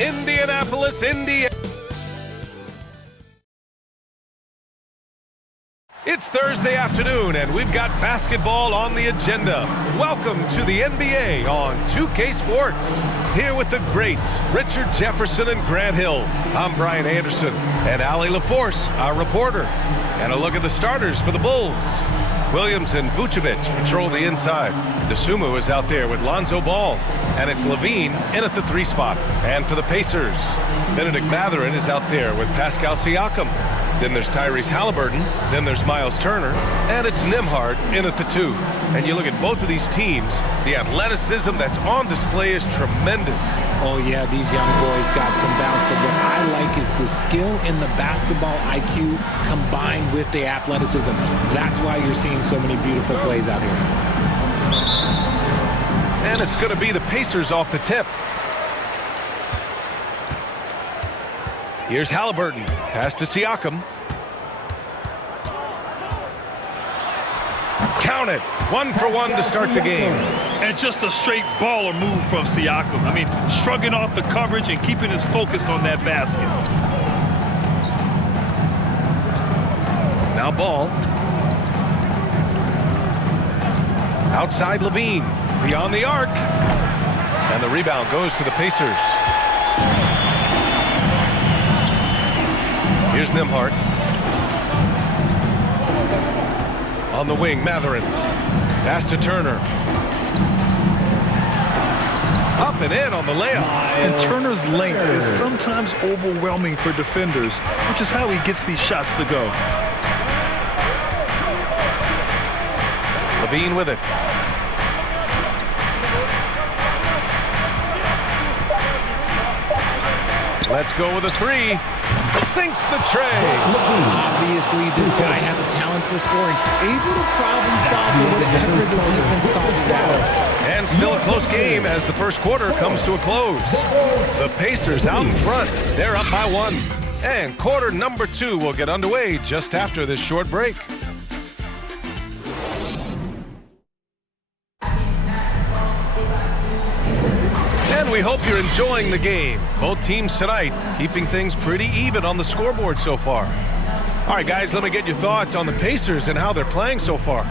Indianapolis, Indiana. It's Thursday afternoon, and we've got basketball on the agenda. Welcome to the NBA on 2K Sports. Here with the greats, Richard Jefferson and Grant Hill. I'm Brian Anderson, and Allie LaForce, our reporter. And a look at the starters for the Bulls. Williams and Vucevic patrol the inside. DeSumo is out there with Lonzo Ball. And it's Levine in at the 3 spot. And for the Pacers, Benedict Mathurin is out there with Pascal Siakam. Then there's Tyrese Halliburton. Then there's Miles Turner. And it's Nembhard in at the 2. And you look at both of these teams, the athleticism that's on display is tremendous. Oh, yeah, these young boys got some bounce. But what I like is the skill in the basketball IQ combined with the athleticism. That's why you're seeing so many beautiful plays out here. And it's going to be the Pacers off the tip. Here's Halliburton. Pass to Siakam. Count it. 1 for 1 to start the game. And just a straight baller move from Siakam. I mean, shrugging off the coverage and keeping his focus on that basket. Now Ball. Outside Levine. Beyond the arc. And the rebound goes to the Pacers. Here's Nembhard. On the wing, Mathurin. Pass to Turner. Up and in on the layup. And Turner's length is sometimes overwhelming for defenders, which is how he gets these shots to go. Levine with it. Let's go with a 3. Sinks the tray. Obviously, this guy has a talent for scoring. Able to problem solve for whatever the defense tosses out. And still a close game as the first quarter comes to a close. The Pacers out in front. They're up by 1. And quarter number 2 will get underway just after this short break. We hope you're enjoying the game. Both teams tonight keeping things pretty even on the scoreboard so far. All right, guys, let me get your thoughts on the Pacers and how they're playing so far.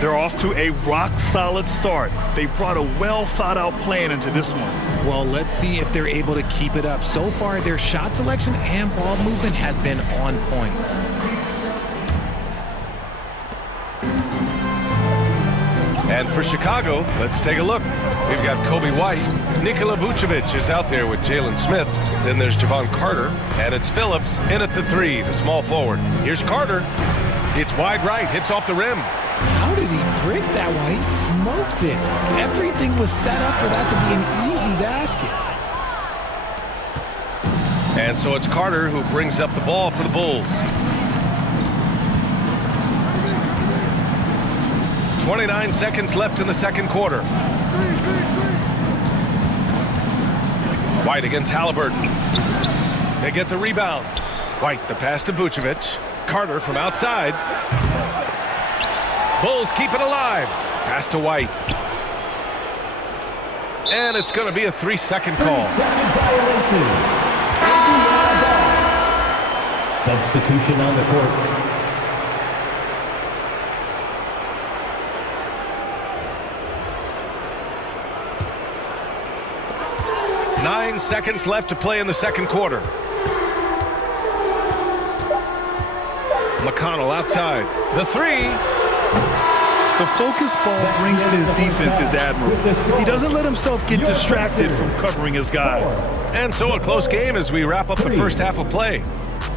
They're off to a rock-solid start. They brought a well-thought-out plan into this one. Well, let's see if they're able to keep it up. So far, their shot selection and ball movement has been on point. And for Chicago, let's take a look. We've got Kobe White. Nikola Vucevic is out there with Jalen Smith. Then there's Javon Carter. And it's Phillips in at the 3, the small forward. Here's Carter. It's wide right, hits off the rim. How did he break that one? He smoked it. Everything was set up for that to be an easy basket. And so it's Carter who brings up the ball for the Bulls. 29 seconds left in the second quarter. White against Halliburton. They get the rebound. White, the pass to Vucevic. Carter from outside. Bulls keep it alive. Pass to White. And it's going to be a 3-second call. Substitution on the court. 9 seconds left to play in the second quarter. McConnell outside. The 3. The focus ball brings to his defense is admirable. He doesn't let himself get distracted from covering his guy. And so a close game as we wrap up the first half of play.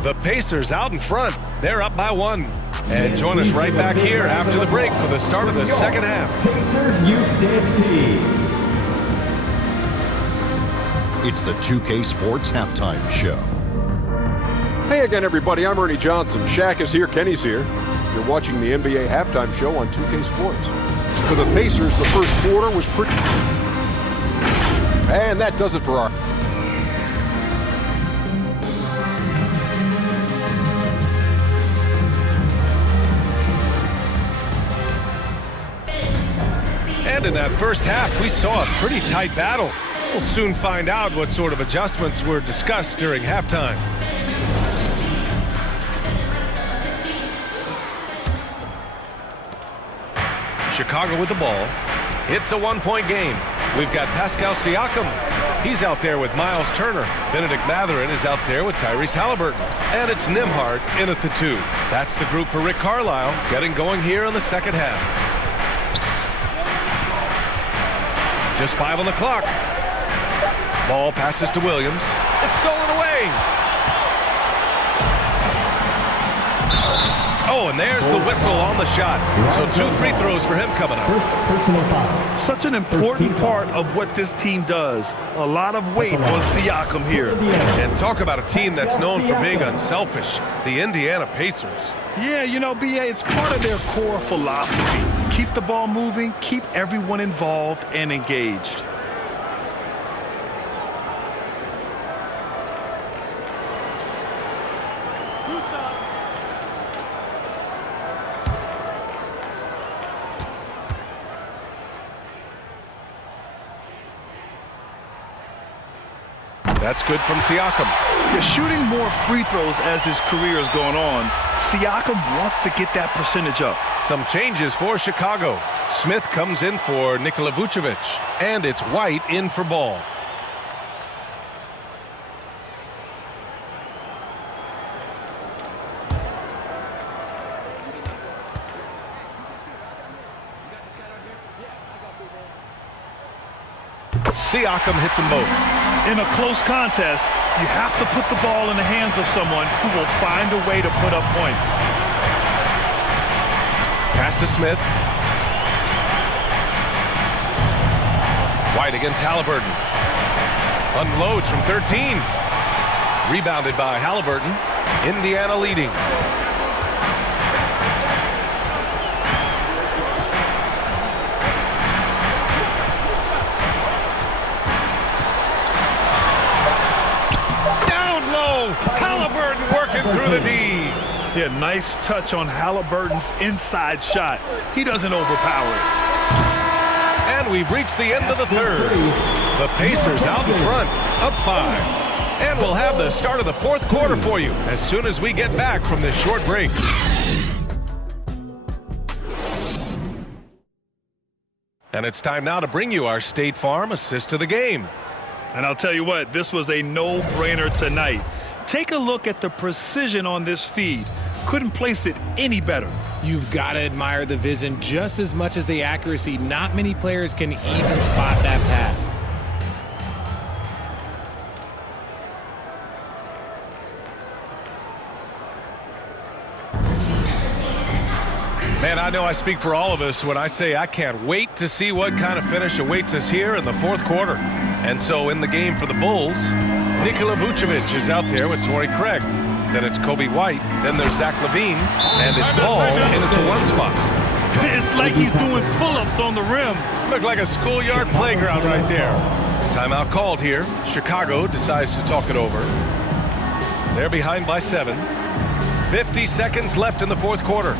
The Pacers out in front. They're up by 1. And join us right back here after the break for the start of the second half. Pacers Youth Dance Team. It's the 2K Sports Halftime Show. Hey again, everybody. I'm Ernie Johnson. Shaq is here. Kenny's here. You're watching the NBA Halftime Show on 2K Sports. For the Pacers, the first quarter was pretty... And that does it for our... And in that first half, we saw a pretty tight battle. We'll soon find out what sort of adjustments were discussed during halftime. Chicago with the ball. It's a one-point game. We've got Pascal Siakam. He's out there with Miles Turner. Benedict Mathurin is out there with Tyrese Halliburton. And it's Nembhard in at the 2. That's the group for Rick Carlisle, getting going here in the second half. Just 5 on the clock. Ball passes to Williams. It's stolen away. Oh, and there's the whistle on the shot. So 2 free throws for him coming up. First personal foul. Such an important part of what this team does. A lot of weight on Siakam here. And talk about a team that's known for being unselfish. The Indiana Pacers. Yeah, you know, BA, it's part of their core philosophy. Keep the ball moving, keep everyone involved and engaged. That's good from Siakam. You're shooting more free throws as his career is going on. Siakam wants to get that percentage up. Some changes for Chicago. Smith comes in for Nikola Vucevic. And it's White in for Ball. Siakam hits them both. In a close contest, you have to put the ball in the hands of someone who will find a way to put up points. Pass to Smith. White against Halliburton. Unloads from 13. Rebounded by Halliburton. Indiana leading. Halliburton working through the D. Yeah, nice touch on Halliburton's inside shot. He doesn't overpower it. And we've reached the end of the third. The Pacers out in front, up 5. And we'll have the start of the fourth quarter for you as soon as we get back from this short break. And it's time now to bring you our State Farm assist to the game. And I'll tell you what, this was a no-brainer tonight. Take a look at the precision on this feed. Couldn't place it any better. You've got to admire the vision just as much as the accuracy. Not many players can even spot that pass. Man, I know I speak for all of us when I say I can't wait to see what kind of finish awaits us here in the fourth quarter. And so in the game for the Bulls, Nikola Vucevic is out there with Torrey Craig. Then it's Kobe White. Then there's Zach LaVine. And it's Ball in at the 1 spot. It's like he's doing pull-ups on the rim. Looked like a schoolyard playground right there. Timeout called here. Chicago decides to talk it over. They're behind by 7. 50 seconds left in the fourth quarter.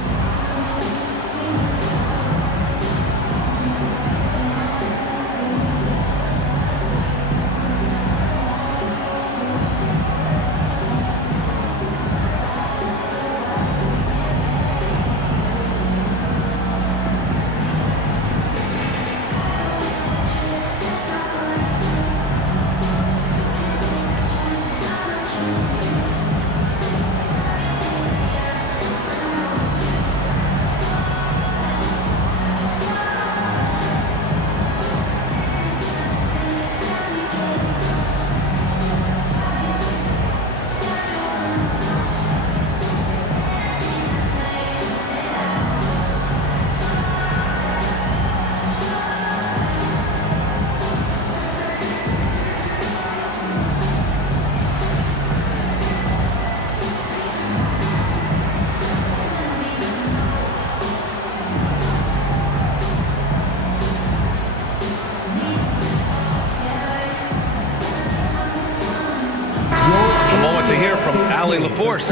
To hear from Allie LaForce.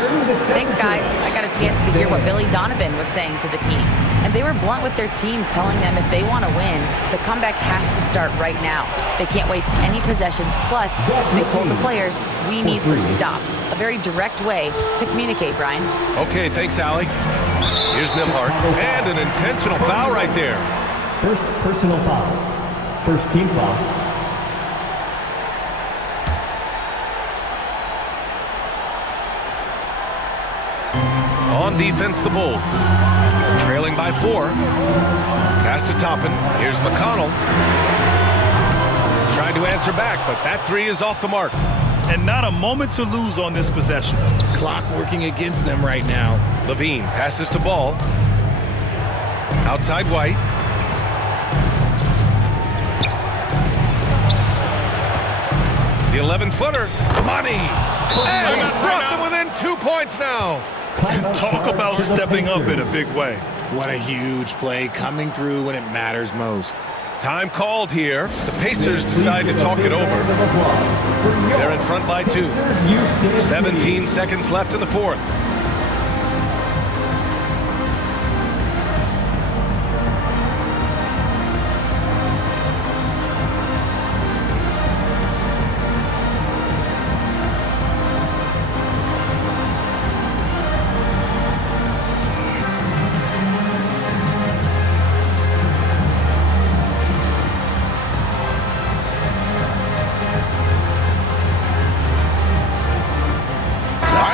Thanks, guys. I got a chance to hear what Billy Donovan was saying to the team. And they were blunt with their team, telling them if they want to win, the comeback has to start right now. They can't waste any possessions. Plus, they told the players, we need some stops. A very direct way to communicate, Brian. Okay, thanks, Allie. Here's Nimhart. And an intentional foul right there. First personal foul. First team foul. On defense, the Bulls. Trailing by 4. Pass to Toppin. Here's McConnell. Trying to answer back, but that 3 is off the mark. And not a moment to lose on this possession. Clock working against them right now. Levine passes to Ball. Outside White. The 11-footer. Money. And he's brought them within 2 points now. Talk about stepping up in a big way. What a huge play coming through when it matters most. Time called here. The Pacers decide to talk it over. They're in front by 2. 17 seconds left in the fourth.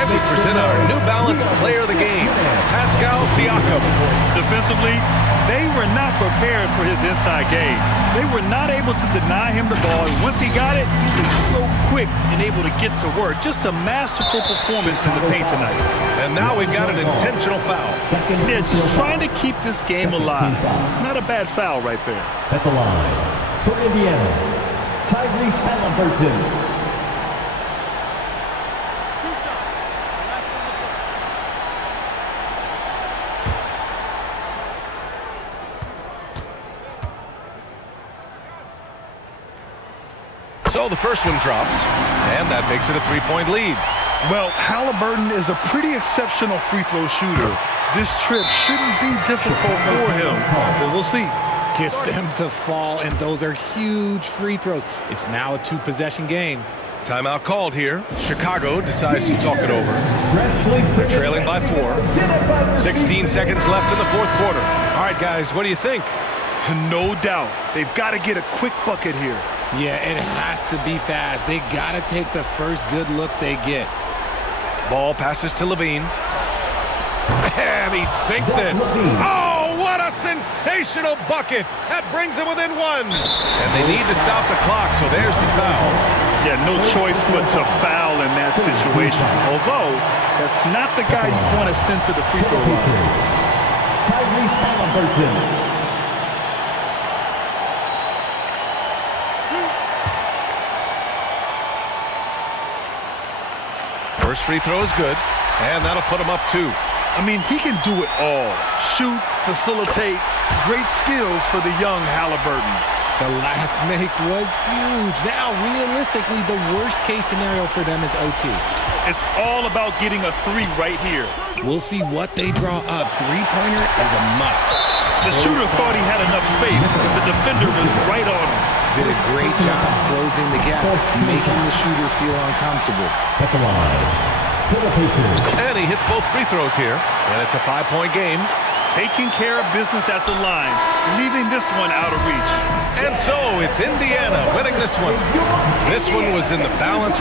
We present our New Balance player of the game, Pascal Siakam. Defensively, they were not prepared for his inside game. They were not able to deny him the ball. And once he got it, he was so quick and able to get to work. Just a masterful performance in the paint tonight. And now we've got an intentional foul. Yeah, just trying to keep this game alive. Not a bad foul right there. At the line, for Indiana, Tyrese Halliburton. So the first one drops, and that makes it a 3-point lead. Well, Halliburton is a pretty exceptional free throw shooter. This trip shouldn't be difficult for him, but we'll see. Gets them to fall, and those are huge free throws. It's now a 2-possession game. Timeout called here. Chicago decides to talk it over. They're trailing by 4. 16 seconds left in the fourth quarter. All right, guys, what do you think? No doubt. They've got to get a quick bucket here. Yeah, it has to be fast. They got to take the first good look they get. Ball passes to Levine. And he sinks it. Oh, what a sensational bucket. That brings them within 1. And they need to stop the clock, so there's the foul. Yeah, no choice but to foul in that situation. Although, that's not the guy you want to send to the free throw line. Tyrese Halliburton. First free throw is good, and that'll put him up 2. I mean, he can do it all. Shoot, facilitate, great skills for the young Halliburton. The last make was huge. Now, realistically, the worst-case scenario for them is OT. It's all about getting a 3 right here. We'll see what they draw up. Three-pointer is a must. The shooter thought he had enough space, but the defender was right on him. Did a great job closing the gap, making the shooter feel uncomfortable. At the line, for the Pacers. And he hits both free throws here, and it's a 5-point game. Taking care of business at the line, leaving this one out of reach. And so it's Indiana winning this one. This one was in the balance.